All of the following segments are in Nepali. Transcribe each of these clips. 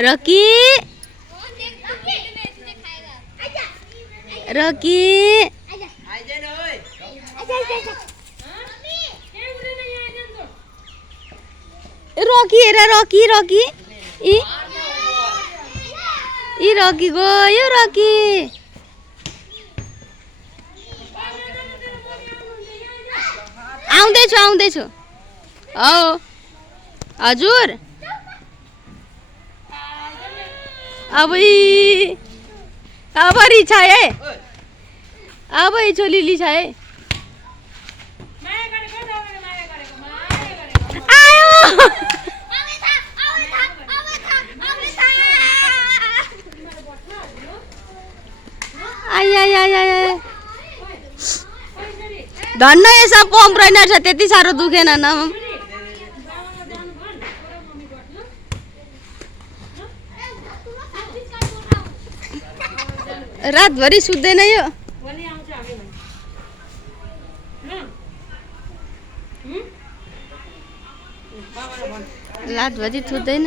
रॉकी रॉकी रॉकी हेर रॉकी रॉकी ई रॉकी गयो रॉकी आउँदैछु आउँदैछु औ हजुर अब रिछा है अब छोली लिछा है आयो आइ आइ आइ आइ धन्न यसो पम्प रहेनछ त्यति साह्रो दुखेन न रातभरि सुत्दैन यो रातभरि सुत्दैन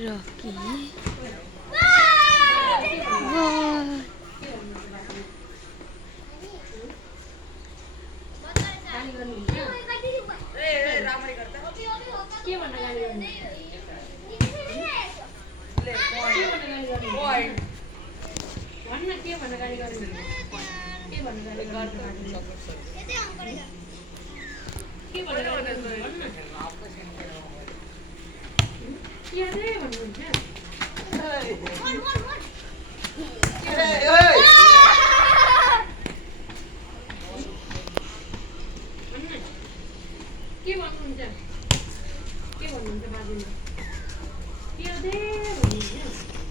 Rocky.